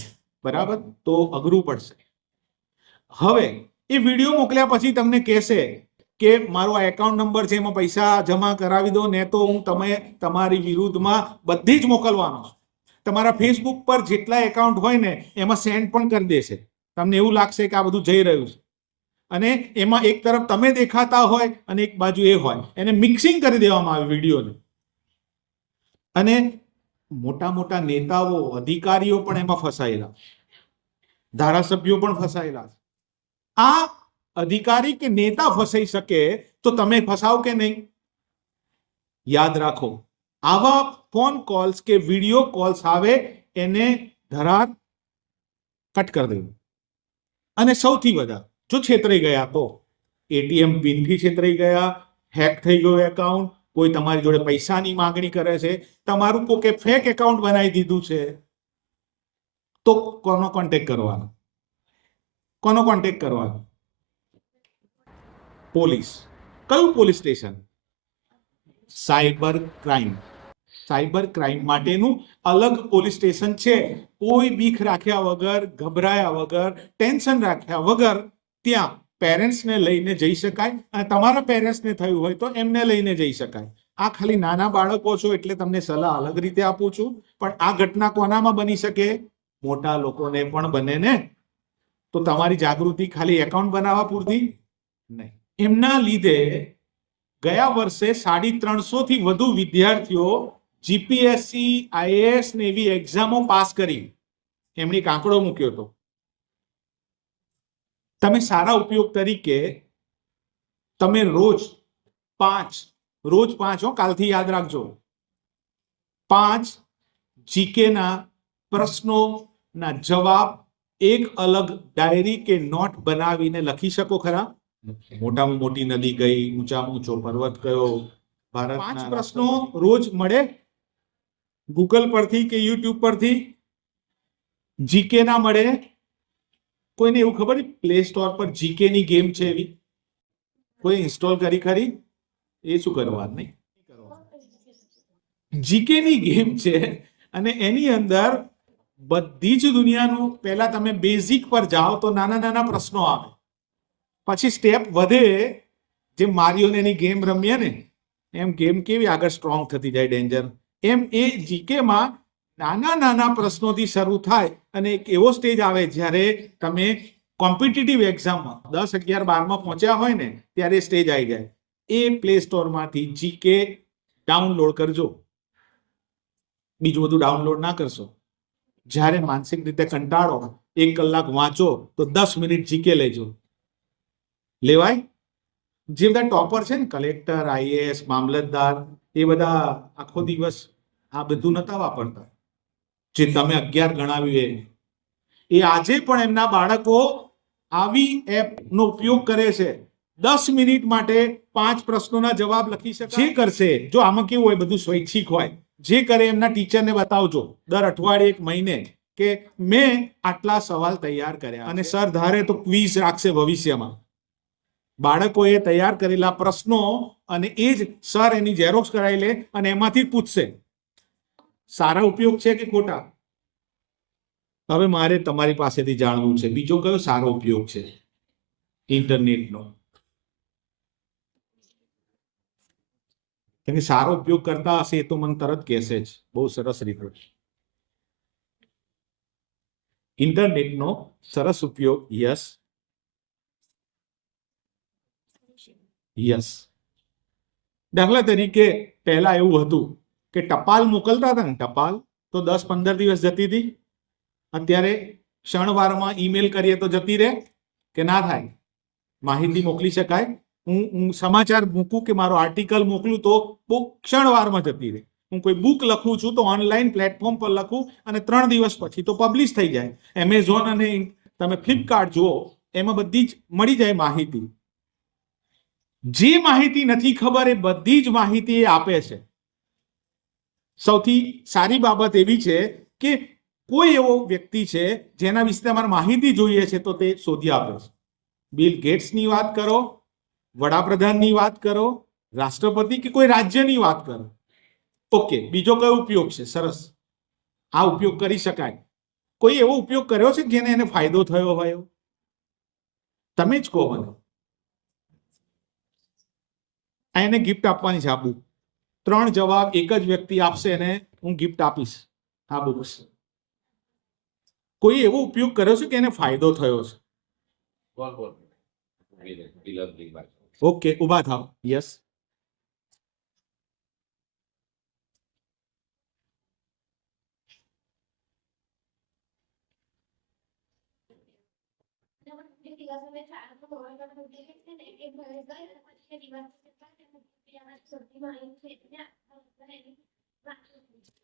બરાબર, તો અઘરું પડશે. હવે એ વિડીયો મોકલ્યા પછી તમને કહેશે કે મારો આ એકાઉન્ટ નંબર છે, એમાં પૈસા જમા કરાવી દો, ને તો હું તમારી વિરુદ્ધમાં બધી જ મોકલવાનો છું. તમારા ફેસબુક પર જેટલા એકાઉન્ટ હોય ને એમાં સેન્ડ પણ કરી દેશે. તમને એવું લાગશે કે આ બધું જઈ રહ્યું છે, અને એમાં એક તરફ તમે દેખાતા હોય અને એક બાજુ એ હોય, એને મિક્સિંગ કરી દેવામાં આવે વિડીયોને. અને મોટા મોટા નેતાઓ, અધિકારીઓ પણ એમાં ફસાયેલા, ધારાસભ્યો પણ ફસાયેલા. આ અધિકારી કે નેતા ફસાઈ શકે તો તમે ફસાવ કે નહીં? યાદ રાખો, આવા ફોન કોલ્સ કે વિડીયો કોલ્સ આવે એને ધરાર કટ કરી દેવું. અને સૌથી વધારે જો છેતરાઈ ગયા તો એટીએમ પિનથી છેતરાઈ ગયા, હેક થઈ ગયો એકાઉન્ટ, કોઈ તમારી જોડે પૈસાની માંગણી કરે છે, તમારું કોકે ફેક એકાઉન્ટ બનાવી દીધું છે, તો કોનો કોન્ટેક્ટ કરવાનો? કોનો કોન્ટેક્ટ કરવાનો? પોલીસ. કયું police station? Cyber crime. Cyber crime માટેનું અલગ પોલીસ સ્ટેશન છે. કોઈ બીક રાખ્યા વગર, ગભરાયા વગર, ટેન્શન રાખ્યા વગર ત્યાં પેરેન્ટ્સને લઈને જઈ શકાય, અને તમારા પેરેન્ટ્સને થયું હોય તો એમને લઈને જઈ શકાય. આ ખાલી નાના બાળકો છો એટલે તમને સલાહ અલગ રીતે આપું છું, પણ આ ઘટના કોનામાં બની શકે? મોટા લોકોને પણ બને ને. તો તમારી જાગૃતિ ખાલી એકાઉન્ટ બનાવવા પૂરતી નહીં. એમના લીધે ગયા વર્ષે 350 થી વધુ વિદ્યાર્થીઓ જીપીએસસી, આઈએએસ ને એવી એક્ઝામો પાસ કરી. એમણે એક આંકડો મૂક્યો હતો. તમે સારા ઉપયોગ તરીકે તમે રોજ 5 કાલથી યાદ રાખજો, 5 જીકેના પ્રશ્નોના જવાબ એક અલગ ડાયરી કે નોટ બનાવીને લખી શકો ખરા? મોટામાં મોટી નદી કઈ, ઊંચામાં ઊંચો પર્વત કયો, ભારતના 5 પ્રશ્નો રોજ મળે ગૂગલ પરથી કે યુટ્યુબ પરથી. જીકે ના મળે? કોઈને એવું ખબર પ્લે સ્ટોર પર જીકે ની ગેમ છે એવી કોઈ ઇન્સ્ટોલ કરી ખરી? એ શું કરવા નહીં, જીકે ની ગેમ છે, અને એની અંદર બધી જ દુનિયાનું પહેલા તમે બેઝિક પર જાઓ તો નાના નાના પ્રશ્નો આવે, પછી સ્ટેપ વધે, જે મારિયો ને એની ગેમ રમીએ ને એમ ગેમ કેવી આગળ સ્ટ્રોંગ થતી જાય, ડેન્જર, એમ એ જીકેમાં નાના નાના પ્રશ્નોથી શરૂ થાય અને એક એવો સ્ટેજ આવે જ્યારે તમે કોમ્પિટિટિવ એક્ઝામમાં 10, 11, 12માં પહોંચ્યા હોય ને ત્યારે સ્ટેજ આવી જાય. એ પ્લે સ્ટોરમાંથી જીકે ડાઉનલોડ કરજો. બીજું બધું ડાઉનલોડ ના કરશો. જ્યારે માનસિક રીતે કંટાળો 1 કલાક વાંચો તો 10 મિનિટ જીકે લેજો. લેવાય? જે બધા ટોપર છે ને, કલેક્ટર, આઈએએસ, મામલતદાર, એ બધા આખો દિવસ આ બધું નતા વાપરતા જે તમે 11 ગણાવ્યું એ આજે પણ એમના બાળકો આવી એપનો ઉપયોગ કરે છે. 10 મિનિટ માટે 5 પ્રશ્નોના જવાબ લખી શકે. જે કરશે, જો આમાં કેવું હોય, બધું સ્વૈચ્છિક હોય, જે કરે એમના ટીચરને બતાવજો દર અઠવાડિયે 1 મહિને કે મેં આટલા સવાલ તૈયાર કર્યા, અને સર ધારે તો ક્વિઝ રાખશે ભવિષ્યમાં. બાળકોએ તૈયાર કરેલા પ્રશ્નો અને એ જ સર એની ઝેરોક્સ કરાવી લે અને એમાંથી પૂછશે. સારા ઉપયોગ છે કે ખોટા? હવે મારે તમારી પાસેથી જાણવું છે બીજો કયો સારો ઉપયોગ છે ઇન્ટરનેટનો? કેમ કે સારો ઉપયોગ કરતા હશે એ તો મને તરત કહેશે જ બહુ સરસ રીતે. ઇન્ટરનેટનો સરસ ઉપયોગ, યસ યસ. દાખલા તરીકે પહેલા એવું હતું કે ટપાલ મોકલતા હતા ને, ટપાલ તો 10-15 દિવસ જતી હતી. અત્યારે ક્ષણવારમાં ઈમેલ કરીએ તો જતી રહે કે ના થાય? માહિતી મોકલી શકાય. હું સમાચાર મૂકું કે મારો આર્ટિકલ મોકલું તો બહુ ક્ષણવારમાં જતી રહે. હું કોઈ બુક લખું છું તો ઓનલાઈન પ્લેટફોર્મ પર લખું અને 3 દિવસ પછી તો પબ્લિશ થઈ જાય. એમેઝોન અને તમે ફ્લિપકાર્ટ જુઓ, એમાં બધી જ મળી જાય માહિતી. જે માહિતી નથી ખબર એ બધી જ માહિતી એ આપે છે. સૌથી સારી બાબત એવી છે કે કોઈ એવો વ્યક્તિ છે જેના વિશે તમારે માહિતી જોઈએ છે તો તે શોધી આપે છે. બિલ ગેટ્સની વાત કરો, વડાપ્રધાનની વાત કરો, રાષ્ટ્રપતિ કે કોઈ રાજ્યની વાત કરો. ઓકે, બીજો કયો ઉપયોગ છે? સરસ, આ ઉપયોગ કરી શકાય. કોઈ એવો ઉપયોગ કર્યો છે જેને એને ફાયદો થયો હોય? તમે જ કહો મને. એને ગિફ્ટ આપવાની છે આ બુક. 3 જવાબ એક જ વ્યક્તિ આપશે અને હું ગિફ્ટ આપીશ આ બુક્સ. કોઈ એવો ઉપયોગ કર્યો છે કે એને ફાયદો થયો છે? ઓકે, ઉભા થાવ. યસ.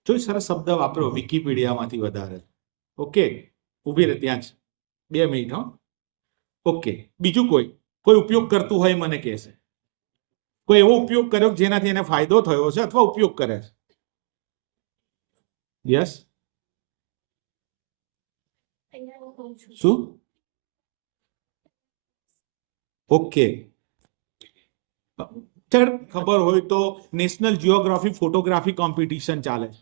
જો સરસ શબ્દ વાપરો, વિકીપીડિયામાંથી વધારે. ઓકે, ઊભી રહે ત્યાં જ 2 મિનિટ. હો, ઓકે. બીજું કોઈ ઉપયોગ કરતું હોય મને કહેશે. કોઈ એવો ઉપયોગ કર્યો જેનાથી એને ફાયદો થયો છે અથવા ઉપયોગ કરે છે? યસ. શું? ઓકે. ખબર હોય તો નેશનલ જિયોગ્રાફી ફોટોગ્રાફી કોમ્પિટિશન ચાલે છે.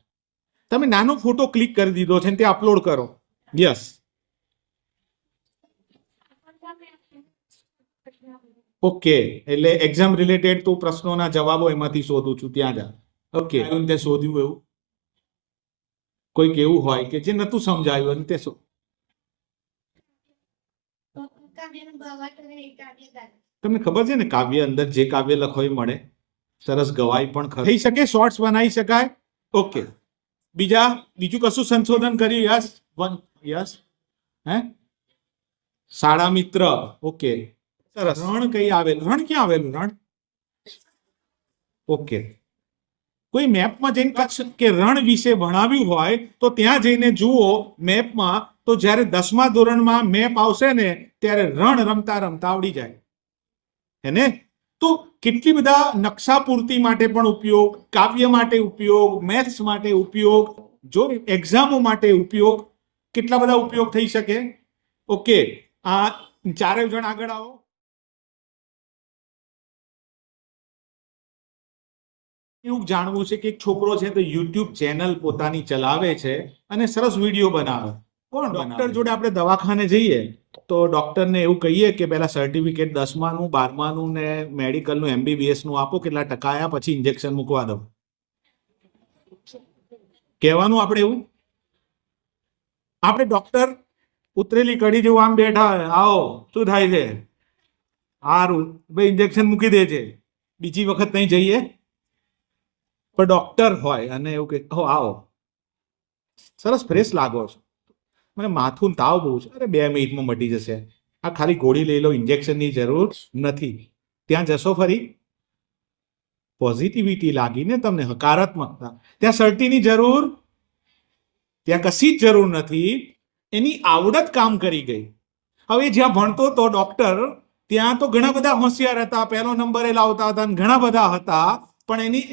તમે નાનો ફોટો ક્લિક કરી દીધો છે તે અપલોડ કરો. યસ. ઓકે, એટલે એક્ઝામ રિલેટેડ તો પ્રશ્નોના જવાબો એમાંથી શોધું છું, ત્યાં જા. ઓકે, તે શોધ્યું એવું કોઈક એવું હોય કે જે નતું સમજાયું અને તે તમને ખબર છે ને, કાવ્ય અંદર જે કાવ્ય લખો એ મળે. સરસ ગવાય પણ થઈ શકે, શોર્ટ્સ બનાવી શકાય. ઓકે, બીજું કશું સંશોધન કર્યું? યસ. યસ. હે, શાળા મિત્ર. ઓકે, સરસ. રણ કઈ આવેલું? રણ ક્યાં આવેલું? રણ. ઓકે, કોઈ મેપમાં જઈને કચ્છ કે રણ વિશે ભણાવ્યું હોય તો ત્યાં જઈને જુઓ મેપમાં, તો જ્યારે 10મા ધોરણમાં મેપ આવશે ને ત્યારે રણ રમતા રમતા આવડી જાય. હેને? તો કેટલી બધા નકશા પૂર્તિ માટે પણ ઉપયોગ, કાવ્ય માટે ઉપયોગ, મેથ્સ માટે ઉપયોગ, જો એક્ઝામો માટે ઉપયોગ, કેટલા બધા ઉપયોગ થઈ શકે. ઓકે, આ 4 જણ આગળ આવો. એવું જાણવું છે કે એક છોકરો છે તો યુટ્યુબ ચેનલ પોતાની ચલાવે છે અને સરસ વિડીયો બનાવે. કોણ? ડોક્ટર જોડે આપણે દવાખાને જઈએ તો ડોક્ટરને એવું કહીએ કે પહેલા સર્ટિફિકેટ 10માનું 12માનું ને મેડિકલનું MBBS નું આપો, કેટલા ટકા આવ્યા પછી ઇન્જેક્શન મૂકવા દો. કહેવાનું આપણે એવું, આપણે ડોક્ટર ઉતરેલી કડી જેવું આમ બેઠા હોય, આવો શું થાય છે, સારું ભાઈ ઇન્જેક્શન મૂકી દે છે, બીજી વખત નહીં જઈએ. પણ ડોક્ટર હોય અને એવું કે આવો સરસ ફ્રેશ લાગો છો, મને માથું તાવ બહુ છે, અરે 2 મિનિટમાં મટી જશે, આ ખાલી ગોળી લઈ લો, ઇન્જેક્શનની જરૂર નથી. ત્યાં જશો ફરી, પોઝિટિવિટી લાગીને તમને હકારાત્મકતા, ત્યાં સર્ટીની જરૂર, ત્યાં કશી જ જરૂર નથી, એની આવડત કામ કરી ગઈ. હવે જ્યાં ભણતો તો ડોક્ટર, ત્યાં તો ઘણા બધા હોશિયાર હતા, પહેલો નંબરે લાવતા હતા, ઘણા બધા હતા, પણ એની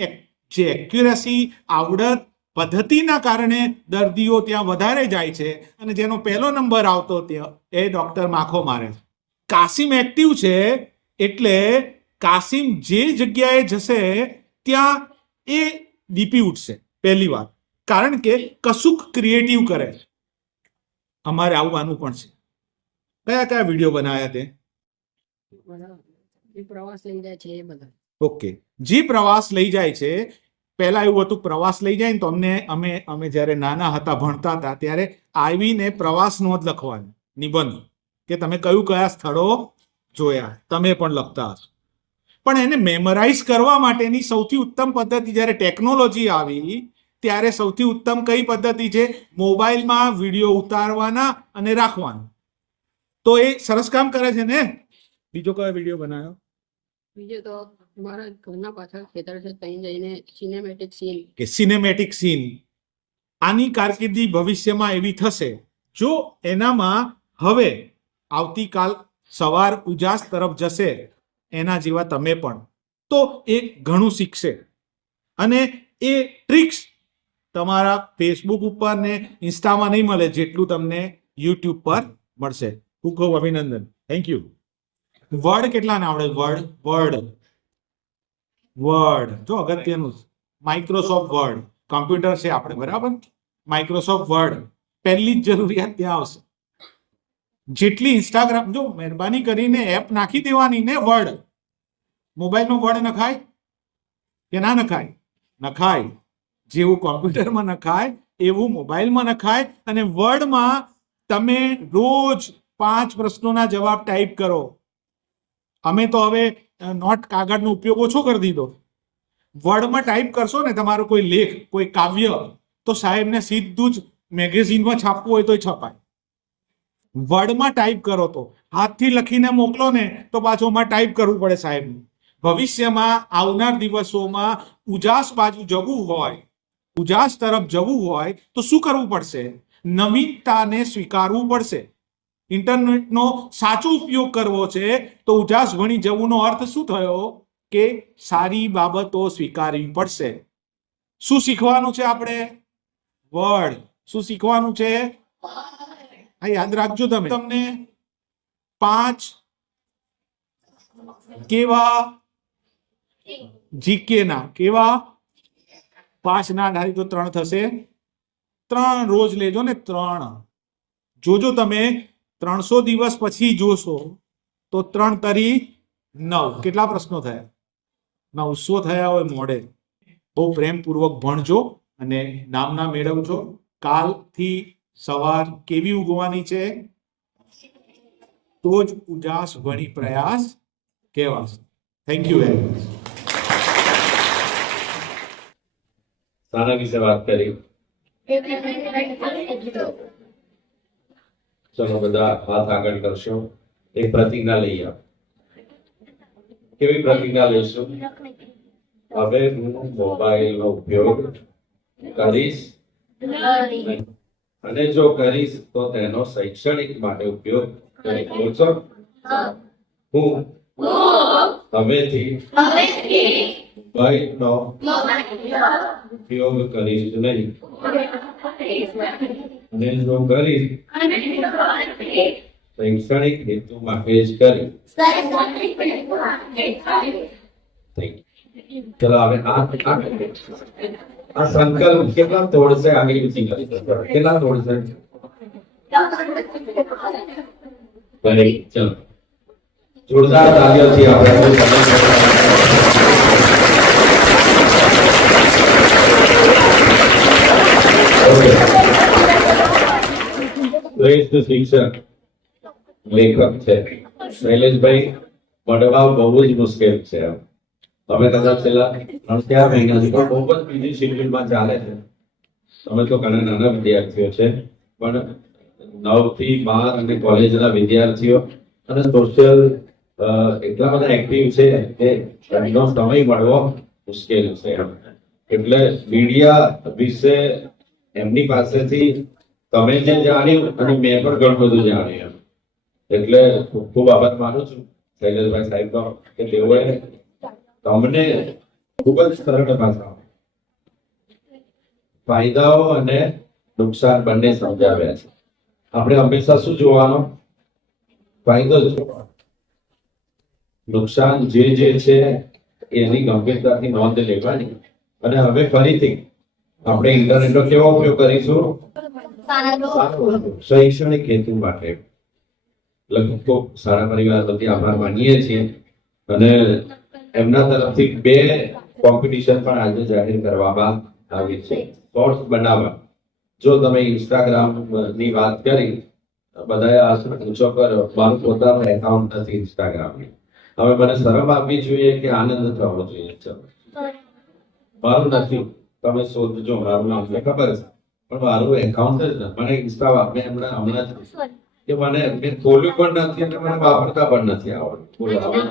જે એક્યુરેસી, આવડત, પદ્ધતિના કારણે દર્દીઓ ત્યાં વધારે જાય છે, અને જેનો પહેલો નંબર આવતો ત્યાં એ ડોક્ટર માખો મારે છે. કાસિમ એક્ટિવ છે એટલે કાસિમ જે જગ્યાએ જશે ત્યાં એ દીપી ઉઠશે પહેલી વાર, કારણ કે કશુંક ક્રિએટિવ કરે છે. અમારે આવવાનું પણ છે. કયા કયા વિડીયો બનાવ્યા તે? પ્રવાસ લઈ જાય છે એ બધા. ઓકે, જે પ્રવાસ લઈ જાય છે, પહેલા એવું હતું પ્રવાસ લઈ જાય ને તો અમે જ્યારે નાના હતા, ભણતા હતા, ત્યારે આવીને પ્રવાસ નોંધ લખવાની, નિબંધ, કે તમે કયા સ્થળો જોયા, તમે પણ લખતા હશો. પણ એને મેમરાઇઝ કરવા માટેની સૌથી ઉત્તમ પદ્ધતિ, જ્યારે ટેકનોલોજી આવી ત્યારે સૌથી ઉત્તમ કઈ પદ્ધતિ છે? મોબાઈલમાં વિડીયો ઉતારવાના અને રાખવાના. તો એ સરસ કામ કરે છે ને. બીજો કયો વિડીયો બનાવ્યો? બીજો તો મારા ઘરના પાછળ ખેતર છે, ત્યાં જઈને સિનેમેટિક સીન. કે સિનેમેટિક સીન. આની કારકિર્દી ભવિષ્યમાં એવી થશે જો એનામાં હવે આવતીકાલ સવાર ઉજાસ તરફ જશે એના જેવા તમે પણ, તો એ ઘણું શીખશે. અને એ ટ્રિક્સ તમારા ફેસબુક ઉપર ને ઇન્સ્ટામાં નહીં મળે જેટલું તમને યુટ્યુબ પર મળશે. ખૂબ ખૂબ અભિનંદન, થેન્ક યુ. વર્ડ કેટલાને આવડે? વર્ડ જો અગત્યનું, માઇક્રોસોફ્ટ વર્ડ, કમ્પ્યુટર છે આપણે, બરાબર? માઇક્રોસોફ્ટ વર્ડ પહેલી જ જરૂરિયાત ત્યાં આવશે. જેટલી ઇન્સ્ટાગ્રામ, જો મહેરબાની કરીને એપ નાખી દેવાની ને. વર્ડ મોબાઈલમાં વર્ડ નખાય કે ના નખાય? નખાય. જેવું કોમ્પ્યુટરમાં નખાય એવું મોબાઈલમાં નખાય. અને વર્ડમાં તમે રોજ 5 પ્રશ્નોના જવાબ ટાઈપ કરો. અમે તો હવે નોટ કાગળનો ઉપયોગ ઓછો કરી દીધો. વર્ડમાં ટાઈપ કરશો ને તમારો કોઈ લેખ, કોઈ કાવ્ય, તો સાહેબને સીધું જ મેગેઝિનમાં છાપવું હોય તો છપાય. વર્ડમાં ટાઈપ કરો તો, હાથથી લખીને મોકલો ને તો પાછોમાં ટાઈપ કરવું પડે સાહેબને. ભવિષ્યમાં આવનાર દિવસોમાં ઉજાસ બાજુ જવું હોય, ઉજાસ તરફ જવું હોય તો શું કરવું પડશે? નવીનતાને સ્વીકારવું પડશે. ઇન્ટરનેટનો સાચો ઉપયોગ કરવો છે તો ઉજાસ ભણી જવુંનો અર્થ શું થયો? કે સારી બાબતો સ્વીકારવી પડશે. શું શીખવાનું છે આપણે? વર્ડ. શું શીખવાનું છે? આ યાદ રાખજો તમે. તમને 5 કેવા જીકે ના, કેવા 5 ના ધારી તો 3 થશે. 3 રોજ લેજો ને. 3 જોજો તમે. 300 દિવસ પછી જોશો તો 3 તરી 9. કેટલા પ્રશ્નો થયા? 900 થયા હોય મોડે. બહુ પ્રેમપૂર્વક ભણજો અને નામના મેળવજો. કાલથી સવાર કેવી ઉગવાની છે? તો જ ઉજાસ ભણી પ્રયાસ કહેવાશે. Thank you very much. શાના વિશે વાત કરી? ચલો બધા હાથ આગળ કરશો. એક પ્રતિજ્ઞા લઈ આવો. કેવી પ્રતિજ્ઞા લઈશું? હવે હું મોબાઈલનો ઉપયોગ કરીશ નહીં. અને જો કરીશ તો તેનો શૈક્ષણિક માટે ઉપયોગ કરીશ. બોલશો? હું હવેથી મોબાઈલનો ઉપયોગ કરીશ નહીં. અને જો કરીશ શૈક્ષણિક હેતુ માટે જ કરીશ. ચલો હવે આ સંકલ્પ કેટલા તોડશે? આગળ કેટલા તોડશે? ચલો જોરદાર તાળીઓથી આપણે શ્રેષ્ઠ શિક્ષક લેખક છે શૈલેષભાઈ મળવા બહુ જ મુશ્કેલ છે. તમે કદાચ છેલ્લા 3-4 મહિનાથી પણ બહુ જ બીજી શેડ્યુલમાં ચાલે છે. તમે તો ઘણા નાના વિદ્યાર્થીઓ છે, પણ 9 થી 12 અને કોલેજના વિદ્યાર્થીઓ અને સોશિયલ એટલા બધા એક્ટિવ છે કે એમનો સમય મળવો મુશ્કેલ છે. એટલે મીડિયા વિશે એમની પાસેથી તમે જે જાણ્યું અને મેં પણ ઘણું બધું જાણ્યું. એટલે ખૂબ ખૂબ આભાર માનું છું શૈલેષભાઈ સાહેબનો કે તેઓએ તમને ખૂબ જ સરળ ભાષામાં ફાયદાઓ અને નુકસાન બંને સમજાવ્યા છે. આપણે હંમેશા શું જોવાનો? ફાયદો જ જોવાનો. નુકસાન જે છે એની ગંભીરતાથી નોંધ લેવાની. અને હવે ફરીથી આપણે ઇન્ટરનેટનો કેવો ઉપયોગ કરીશું? શૈક્ષણિક હેતુ માટે. લગભગ સારા પરિવાર વતી આભાર માનીએ છીએ અને એમના તરફથી 2 કોમ્પિટિશન પણ આજે જાહેર કરવામાં આવી છે શોર્ટ્સ બનાવવા. જો તમે ઇન્સ્ટાગ્રામ ની વાત કરી, બધાએ આશરો ઊંચો કર્યો, મારું પોતાનું એકાઉન્ટ નથી ઇન્સ્ટાગ્રામની. હવે મને શરમ આપવી જોઈએ કે આનંદ થવો જોઈએ? ચલો, મારું નથી, તમે શોધજો, મારું નામ મને ખબર છે પણ મારું એકાઉન્ટ જ નથી. મને ઇન્સ્ટા મેં હમણાં જ કે મને મેં ખોલ્યું પણ નથી અને મને વાપરતા પણ નથી આવડતું. બોલો, હવે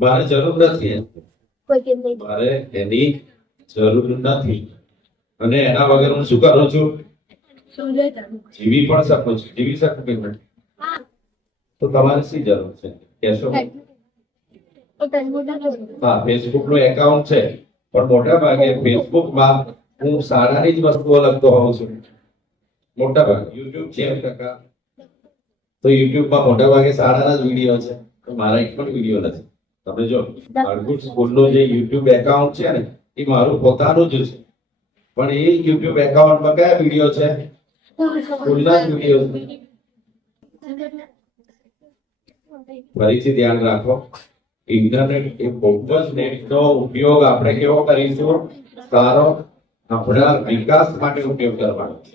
મારે જરૂર નથી, મારે એની જરૂર નથી. અને એના વગર હું શું કરું છું? જીવી પણ શકું છું. જીવી શકું કે નહીં? તો તમારે શી જરૂર છે કહેશો? હા, ફેસબુક નું એકાઉન્ટ છે, પણ મોટા ભાગે ફેસબુકમાં હું સારાની જ વસ્તુઓ લખતો હોઉં છું. મોટા ભાગે યુટ્યુબ 6%, તો યુટ્યુબમાં મોટા ભાગે સારાના જ વિડીયો છે. તો મારા એક પણ વિડીયો નથી. તમે જો અર્ગુડ સ્કૂલનું જે યુટ્યુબ એકાઉન્ટ છે ને, એ મારું પોતાનું જ છે, પણ એ યુટ્યુબ એકાઉન્ટમાં કયા વિડીયો છે? સ્કૂલના જ વિડીયો છે. ફરીથી ધ્યાન રાખો, ઇન્ટરનેટ એ બહુ જ નેટનો ઉપયોગ આપણે કેવો કરીશું? સારો, આપણા વિકાસ માટે ઉપયોગ કરવાનો છે.